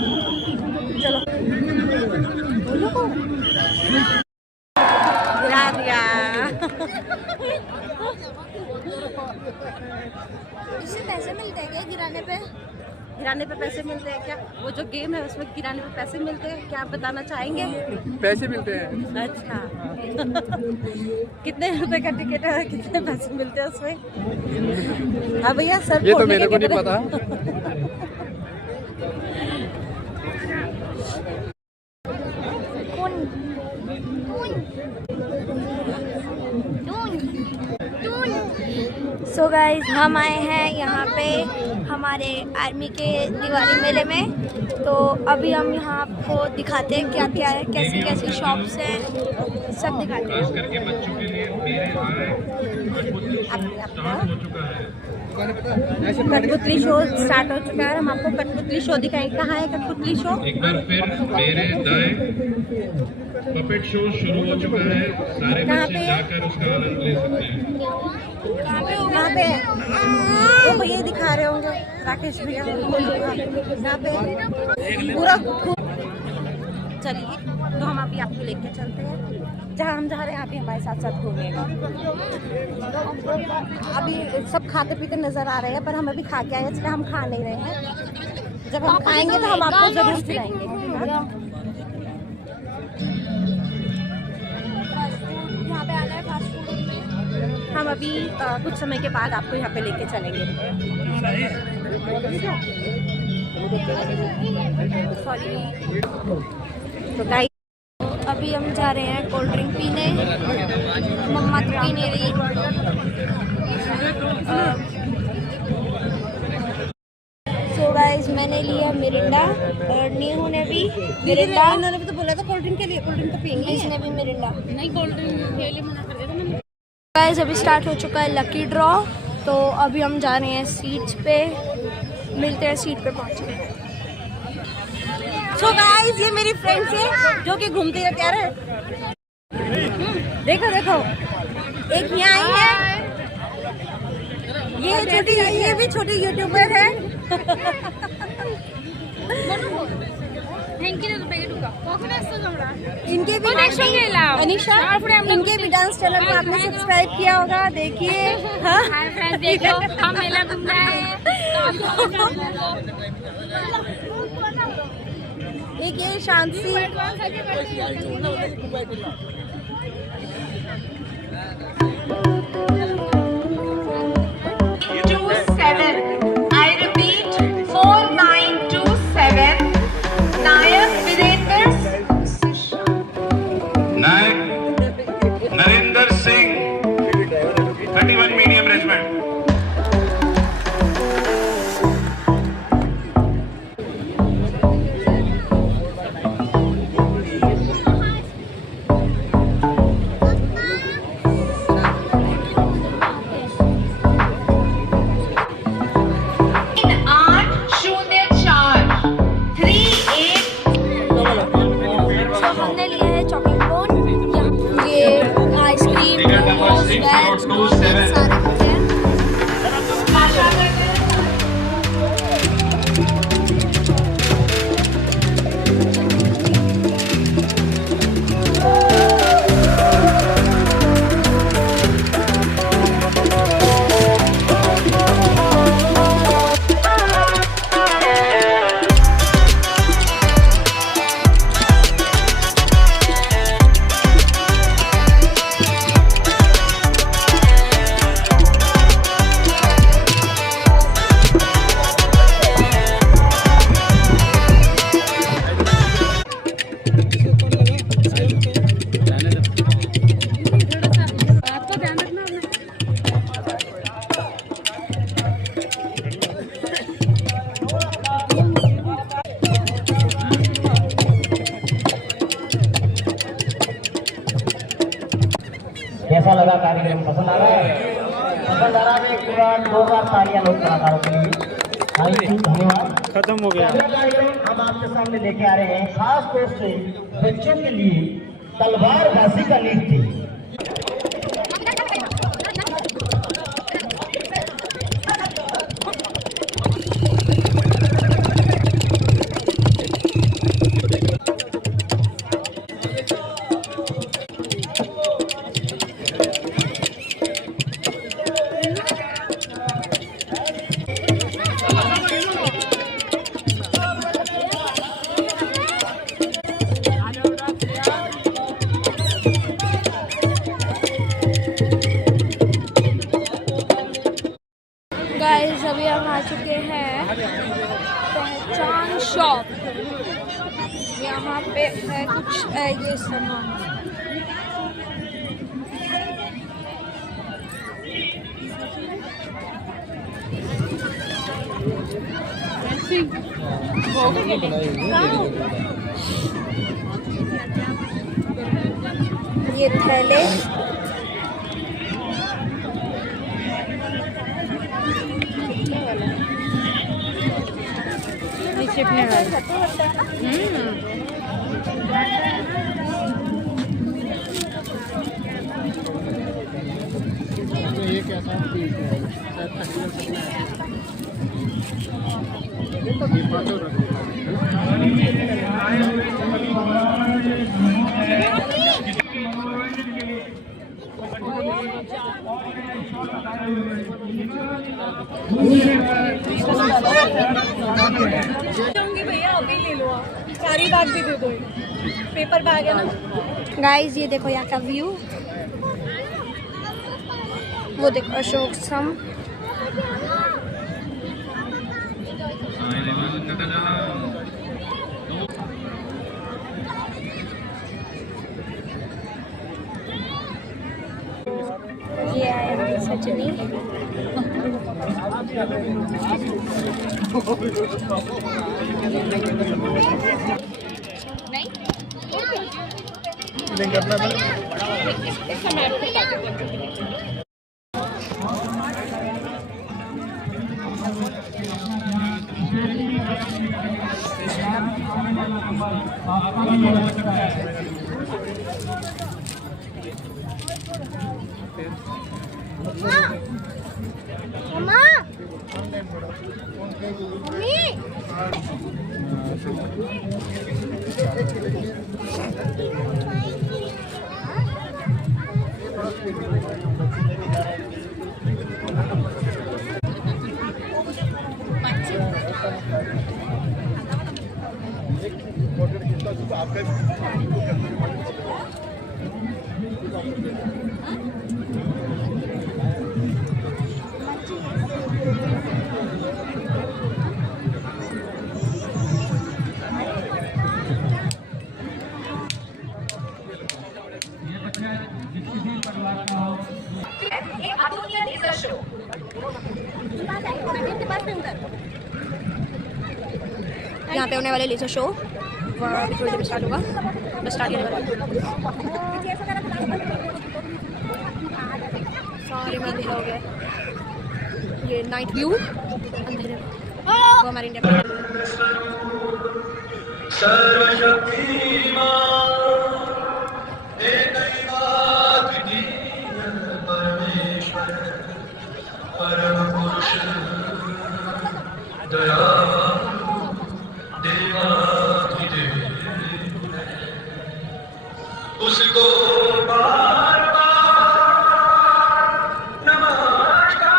चलो गिरा दिया। इससे पैसे मिलते हैं क्या गिराने पे? गिराने पे पैसे मिलते हैं क्या? वो जो गेम है उसमें गिराने पे पैसे मिलते हैं क्या? आप बताना चाहेंगे? पैसे मिलते हैं। अच्छा कितने रुपए का टिकट है, कितने पैसे मिलते हैं उसमें? हाँ भैया सर, ये तो मेरे को नहीं पता। सो गाइस हम आए हैं यहाँ पे हमारे आर्मी के दिवाली मेले में। तो अभी हम यहाँ आपको दिखाते हैं क्या क्या है, कैसी कैसी शॉप्स हैं, सब दिखाते हैं। कठपुतली शो स्टार्ट हो चुका है। हम आपको कठपुतली शो दिखाएंगे। कहाँ है कठपुतली शो? एक बार फिर मेरे दाएं पपेट शो शुरू हो चुका है। सारे बच्चे जाकर उसका आनंद ले सकते हैं। कहाँ पे? वो भैया दिखा रहे होंगे, राकेश भैया यहाँ पे पूरा। चलिए तो हम अभी आपको लेके चलते हैं जहाँ हम जा रहे हैं। आप हमारे साथ साथ घूमेगा। अभी सब खाते पीते नजर आ रहे हैं पर हम अभी खा के आए इसलिए हम खा नहीं रहे हैं। जब हम खाएंगे तो हम आपको जरूर खिलाएंगे। यहाँ पे आना है फास्ट फूड में। हम अभी कुछ समय के बाद आपको यहाँ पे लेके चलेंगे। सॉरी। तो गाइस अभी हम जा रहे हैं कोल्ड ड्रिंक पीने। मम्मा तो पी नहीं रही। सो गाइस मैंने लिया मिरिंडा और नीहू ने भी मिरिंडा। इन्होंने भी तो बोला था कोल्ड ड्रिंक के लिए, कोल्ड ड्रिंक तो पियेंगे। इसने भी मिरिंडा। नहीं, कोल्ड ड्रिंक के लिए मना कर दिया था मैंने। गाइस अभी स्टार्ट हो चुका है लकी ड्रॉ। तो अभी हम जा रहे हैं सीट्स पे। मिलते हैं सीट पे पहुँच के। सो गाइस ये मेरी फ्रेंड्स है जो कि घूमती रहती है। देखो देखो, एक यहाँ आई है, ये छोटी, ये भी छोटी यूट्यूबर है। इनके भी अनिशा, इनके भी डांस चैनल को आपने सब्सक्राइब किया होगा। देखिए देखो हम मेला घूम रहे हैं। एक ये शांति। Narendra Singh 31 medium regiment. हमने लिया है चॉकलेट कोन, ये आइसक्रीम, सारे होते हैं। कैसा लगा कार्यक्रम? पसंद आ रहा है? पसंद आ रहा है? एक बार 2 बार तालियां लोग कलाकारों के लिए। धन्यवाद। खत्म हो गया। अगला कार्यक्रम हम आपके सामने लेके आ रहे हैं खास तौर से बच्चों के लिए तलवारबाजी का नृत्य। शॉप, यहाँ पे है कुछ ये सामान। ये थैले, भैया अभी ले लो आप, सारी बैग भी दे दो, पेपर बैग है ना। गाइस ये देखो यहाँ का व्यू, वो देखो अशोक स्तंभ, ये है यहाँ सजनी। मम्मा, मम्मी, यहाँ पे होने वाले लेजर शो थोड़ी देर स्टार्ट होगा, बस स्टार्ट सारे में अंधेरा हो गया। ये नाइट व्यू अंधेरे, वो हमारे इंडिया का उसको बार बार नमस्कार,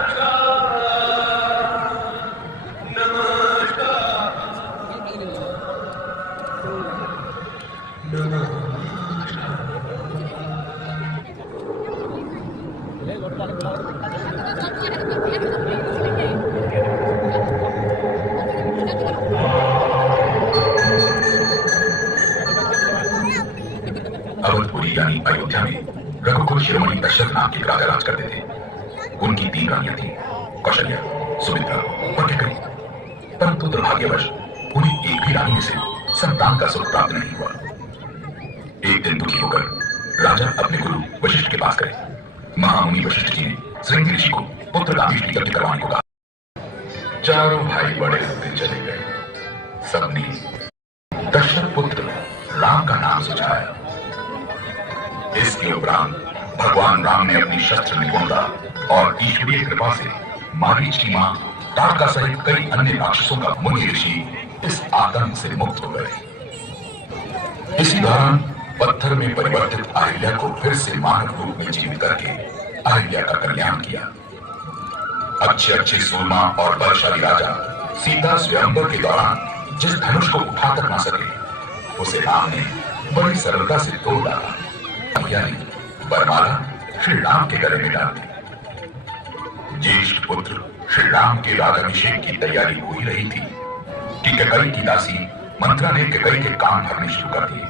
नमस्कार, नमस्कार। अवधपुरी यानी अयोध्या में रघुकुल शिरोमणि दशरथ नाम के राजा राज करते थे। उनकी 3 रानियां थीं, कौशल्या, सुमित्रा और कैकई। परंतु दुर्भाग्यवश उन्हें एक भी रानी से संतान का सुख प्राप्त नहीं हुआ। एक दिन दुखी होकर राजा अपने गुरु वशिष्ठ के पास गए। महामुनि वशिष्ठ जी ने श्रृंगी ऋषि को पुत्र कामेष्टि की यज्ञ करवाने को कहा। चारों भाई बड़े होते चले गए। सबने दशरथ पुत्र राम का नाम सुझाया। इसके उपरांत भगवान राम ने अपनी शस्त्र निपुणता और ईश्वरीय कृपा से मारीच की मां ताड़का सहित कई अन्य राक्षसों का मुनि ऋषि इस आतंक से मुक्त हो गए। इसी दौरान पत्थर में परिवर्तित अहिल्या को फिर से मानव रूप में जीवित करके अहिल्या का कल्याण किया। अच्छे सूरमा और बलशाली राजा सीता स्वयंवर के दौरान जिस धनुष को उठाकर न सके, उसे राम ने बड़ी सरलता से तोड़ डाला। यानी वरमाला श्री राम के गले में डाल दी। ज्येष्ठ पुत्र श्री राम के राज्याभिषेक की तैयारी हो ही रही थी कि कैकई की दासी मंत्रा ने कैकई के कान भरने शुरू कर दिए।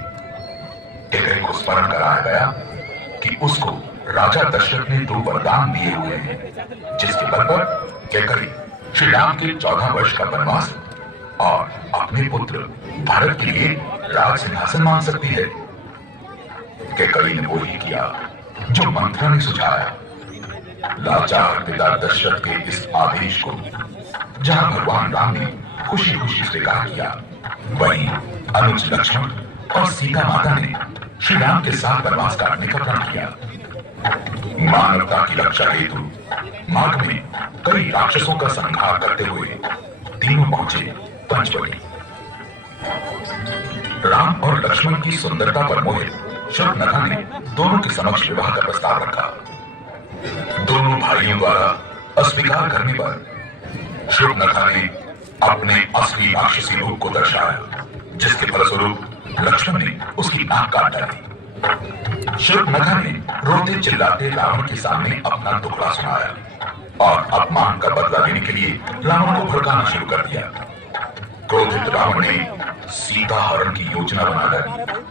कैकई को स्मरण कराया गया कि उसको राजा दशरथ ने 2 वरदान दिए हुए हैं, जिसके बल पर कैकई श्री राम के 14 वर्ष का वनवास और अपने पुत्र भरत के लिए राज सिंहासन मांग सकती है। कैकई ने वही किया जो मंत्रा ने सुझाया। लाचार पिता दशरथ के इस आदेश को जहां भगवान राम ने खुशी खुशी स्वीकार किया, वहीं अनुज लक्ष्मण और सीता माता ने श्री राम के साथ वनवास काटने का प्रण किया। मानवता की रक्षा हेतु मार्ग में कई राक्षसों का संहार करते हुए तीनों पहुंचे पंचवटी। राम और लक्ष्मण की सुंदरता पर मोहित शूर्पणखा ने दोनों के समक्ष विवाह का प्रस्ताव रखा। दोनों भाइयों द्वारा अस्वीकार करने पर शूर्पणखा ने अपने असली राक्षसी रूप को दर्शाया, जिसके फलस्वरूप लक्ष्मण ने उसकी नाक काट डाली। शूर्पणखा ने रोते चिल्लाते रावण के सामने अपना दुखड़ा सुनाया और अपमान का बदला लेने के लिए रावण को भड़काना शुरू कर दिया। क्रोधित रावण ने सीता हरण की योजना बनाकर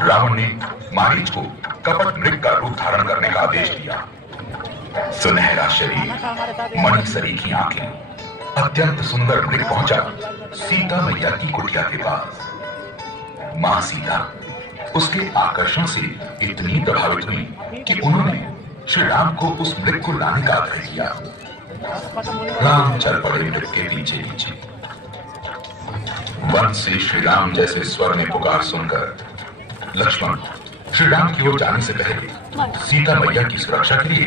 रावण ने मारीच को कपट मृग का रूप धारण करने का आदेश दिया। सुनहरा शरीर, मणि सरीखी आंखें, अत्यंत सुंदर मृग पहुंचा सीता मैया की कुटिया के पास। मां सीता उसके आकर्षण से इतनी प्रभावित हुई कि उन्होंने श्री राम को उस मृग को लाने का आग्रह किया। राम चल पड़े मृग के पीछे पीछे। वन से श्री राम जैसे स्वर में पुकार सुनकर लक्ष्मण श्री राम की ओर जाने से पहले सीता मैया की सुरक्षा के लिए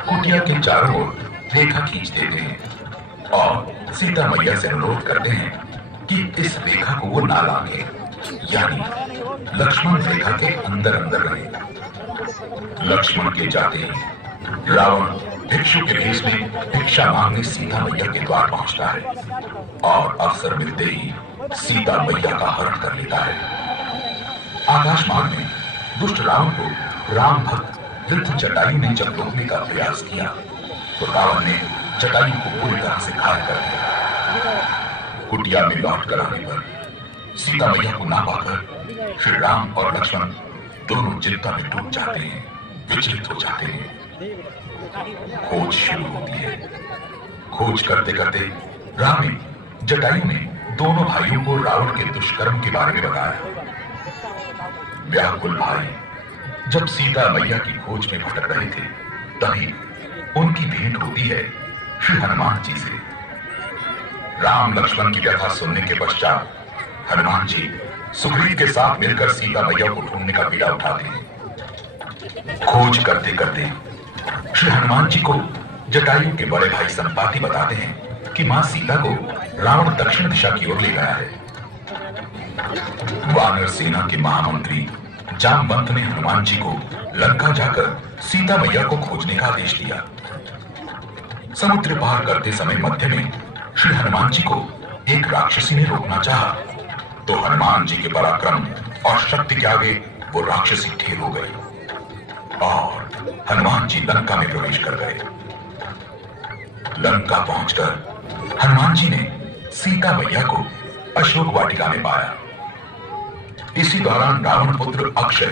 कुटिया के चारों ओर रेखा खींच देते हैं और सीता मैया से अनुरोध करते हैं कि इस रेखा को वो ना लांघे, यानी लक्ष्मण रेखा के अंदर अंदर रहे। लक्ष्मण के जाते ही रावण भिक्षु के भेष में भिक्षा मांगने सीता मैया के द्वार पहुंचता है और अवसर मिलते ही सीता मैया का हरण कर लेता है। आकाश मार्ग में दुष्ट रावण को राम भक्त वृद्ध जटायु ने जब रोकने का प्रयास किया तो रावण ने जटायु को पूरी तरह से घायल कर दिया। कुटिया में लौट कर आने पर सीता मैया को ना पाकर श्री राम और लक्ष्मण दोनों चिंता में डूब जाते हैं, विचलित हो जाते हैं। खोज शुरू होती है। खोज करते करते राम ने जटायु ने दोनों भाइयों को रावण के दुष्कर्म के बारे में बताया। व्याकुल भाई जब सीता मैया की खोज में भटक रहे थे, तभी उनकी भेंट होती है श्री हनुमान जी से। राम लक्ष्मण की व्यथा सुनने के पश्चात हनुमान जी सुग्रीव के साथ मिलकर सीता मैया को ढूंढने का बीड़ा उठाते हैं। खोज करते करते श्री हनुमान जी को जटायु के बड़े भाई संपाति बताते हैं कि मां सीता को रावण दक्षिण दिशा की ओर ले गया है। वानर सेना के महामंत्री जामवंत ने हनुमान जी को लंका जाकर सीता मैया को खोजने का आदेश दिया। समुद्र पार करते समय मध्य में श्री हनुमान जी को एक राक्षसी ने रोकना चाहा, तो हनुमान जी के पराक्रम और शक्ति के आगे वो राक्षसी ढेर हो गई और हनुमान जी लंका में प्रवेश कर गए। लंका पहुंचकर हनुमान जी ने सीता मैया को अशोक वाटिका में पाया। इसी दौरान रावण पुत्र अक्षय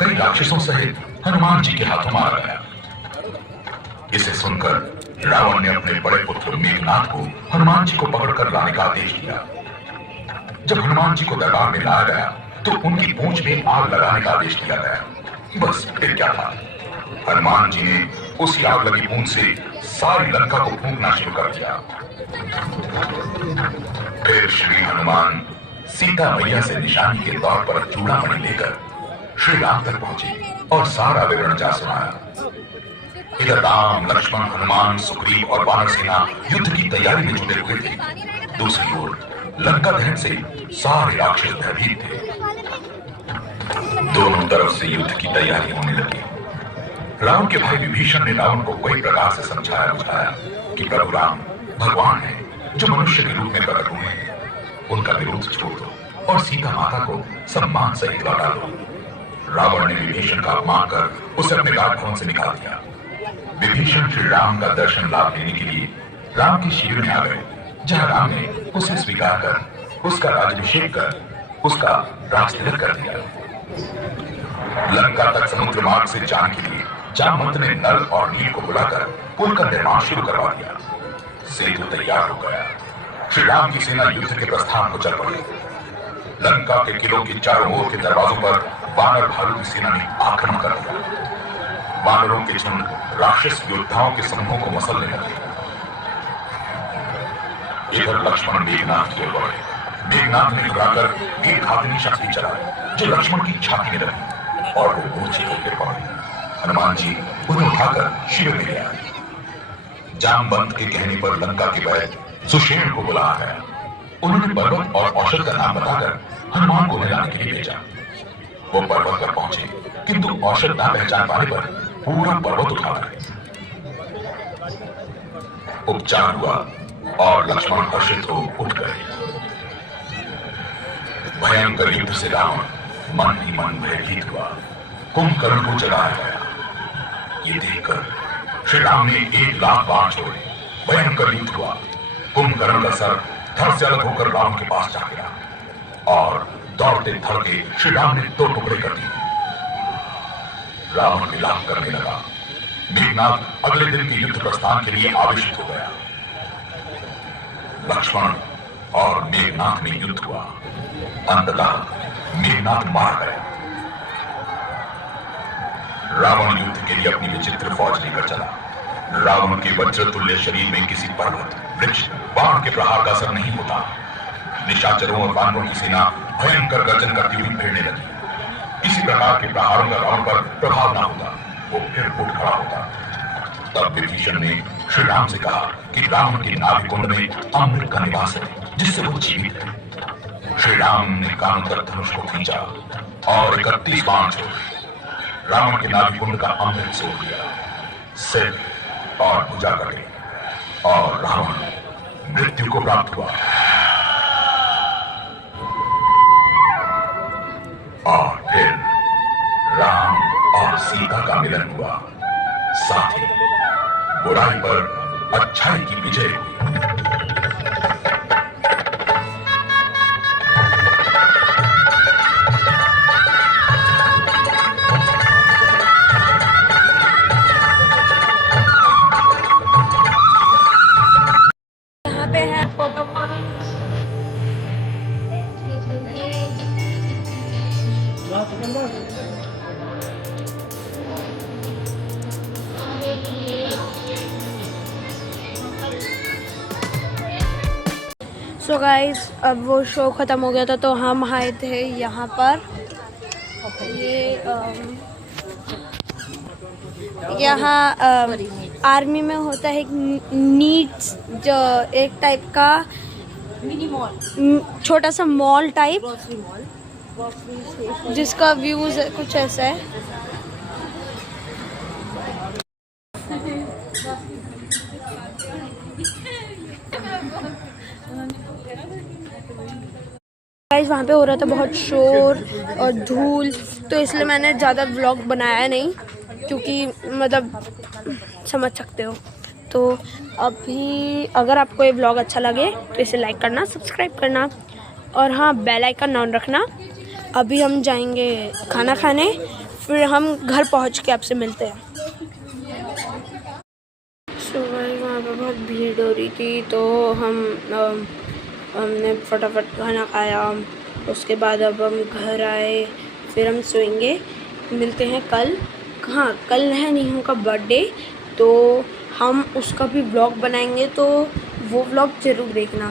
कई राक्षसों सहित हनुमान जी के हाथों मारा गया। इसे सुनकर रावण ने अपने बड़े पुत्र मेघनाथ को हनुमान जी को पकड़कर लाने का आदेश दिया। जब हनुमान जी को दरबार में लाया गया तो उनकी पूंछ में आग लगाने का आदेश दिया गया। बस फिर क्या था, हनुमान जी ने उसी आग लगी पूंछ से सारी लंका को फूंकना शुरू कर दिया। फिर श्री हनुमान सीता मैया से निशानी के तौर पर चूड़ामणि लेकर श्री राम तक पहुंचे और सारा विवरण जा सुनाया। इधर राम लक्ष्मण हनुमान सुग्रीव और वानर सेना युद्ध की तैयारी में जुटे हुए थे। दूसरी ओर लंका दहन से सारे राक्षस भयभीत थे। दोनों तरफ से युद्ध की तैयारी होने लगी। रावण के भाई विभीषण ने रावण को कई प्रकार से समझाया बुझाया कि प्रभु राम भगवान है जो मनुष्य के रूप में प्रकट हुए हैं, उनका विरोध छोड़ दो और सीता माता को सम्मान सहित लौटा दो। रावण ने विभीषण का अपमान कर उसे अपने राजभवन से निकाल दिया। विभीषण श्री राम का दर्शन लाभ लेने के लिए राम के शिविर में आ गए, जहां राम ने उसे स्वीकार कर उसका राज्याभिषेक कर उसका राजतिलक कर दिया। लंका तक समुद्र मार्ग से जाने के लिए जामवंत ने नल और नील को बुलाकर पुल का निर्माण शुरू करवा दिया। सेतु तैयार हो गया। श्री राम की सेना युद्ध के प्रस्थान को चल पड़ी। लंका के किलों के चारों ओर के दरवाजों पर वानर भालू की सेना ने आक्रमण कर दिया। वानरों के झुंड राक्षस योद्धाओं के समूहों को मसलने लगे। इधर लक्ष्मण मेघनाथ की ओर बढ़े। मेघनाथ ने घबराकर एक घातनी शक्ति चलाई जो लक्ष्मण की छाती में लगी और वो मूर्छित होकर पड़े। हनुमान जी उन्हें उठाकर शिविर में ले आए। जामवंत के कहने पर लंका के वैद्य सुषेण को बुलाया गया। उन्होंने पर्वत और औषध का नाम बताकर हनुमान को ले जाने के लिए भेजा। वो पर्वत पर पहुंचे, किंतु औषध ना पहचान पाने पर पूरा पर्वत उठा गए। उपचार हुआ और लक्ष्मण हर्षित हो उठ गए। भयंकर युद्ध से रावण मन ही मन भयभीत हुआ। कुंभकर्ण को जगाया गया। ये देखकर श्री राम ने 1,00,000 बाण छोड़े। भयंकर युद्ध हुआ। कुंभकर्ण का सर धड़ से अलग होकर रावण के पास जा गिरा और दौड़ते धड़के श्री राम ने 2 टुकड़े कर दिए। रावण विलाप करने लगा। मेघनाथ अगले दिन के युद्ध प्रस्थान के लिए आवेशित हो गया। लक्ष्मण और मेघनाथ में युद्ध हुआ। अंततः मेघनाथ मार गया। रावण युद्ध के लिए अपनी विचित्र फौज लेकर चला। रावण के वज्रतुल्य शरीर में किसी पर्वत, वृक्ष, बाण के प्रहार का असर नहीं होता। निशाचरों और वानरों की सेना भयंकर गर्जन करती हुई भिड़ने लगी। किसी प्रकार के प्रहारों का रावण पर प्रभाव न होता। वो फिर उठ खड़ा होता। तब विभीषण ने श्री राम से कहा कि रावण के नाभि कुंड में अमृत का निवास है, जिससे वो जीवित है। श्री राम ने कान पर धनुष को खींचा और 31 बाण छोड़े। रावण के नाभि कुंड का अमृत सोख लिया। सिर और भुजा कटे और रावण मृत्यु को प्राप्त हुआ। और फिर राम और सीता का मिलन हुआ। साथ ही बुराई पर अच्छाई की विजय हुई। यहाँ पे है फोटो। सो गाइस, अब वो शो ख़त्म हो गया था तो हम आए थे यहाँ पर। यहाँ आर्मी में होता है एक नीड्स, जो एक टाइप का मिनी मॉल, छोटा सा मॉल टाइप, जिसका व्यूज कुछ ऐसा है। गाइस, वहाँ पे हो रहा था बहुत शोर और धूल, तो इसलिए मैंने ज़्यादा व्लॉग बनाया नहीं, क्योंकि मतलब समझ सकते हो। तो अभी अगर आपको ये व्लॉग अच्छा लगे तो इसे लाइक करना, सब्सक्राइब करना और हाँ, बेल आइकन ऑन रखना। अभी हम जाएंगे खाना खाने, फिर हम घर पहुँच के आपसे मिलते हैं। सुबह वहाँ पे बहुत भीड़ हो रही थी, तो हमने फटाफट खाना खाया। उसके बाद अब हम घर आए, फिर हम सोएंगे। मिलते हैं कल। हाँ, कल है नीहू का बर्थडे, तो हम उसका भी व्लॉग बनाएंगे, तो वो व्लॉग ज़रूर देखना।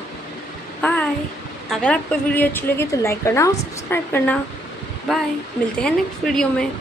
बाय। अगर आपको वीडियो अच्छी लगी तो लाइक करना और सब्सक्राइब करना। बाय, मिलते हैं नेक्स्ट वीडियो में।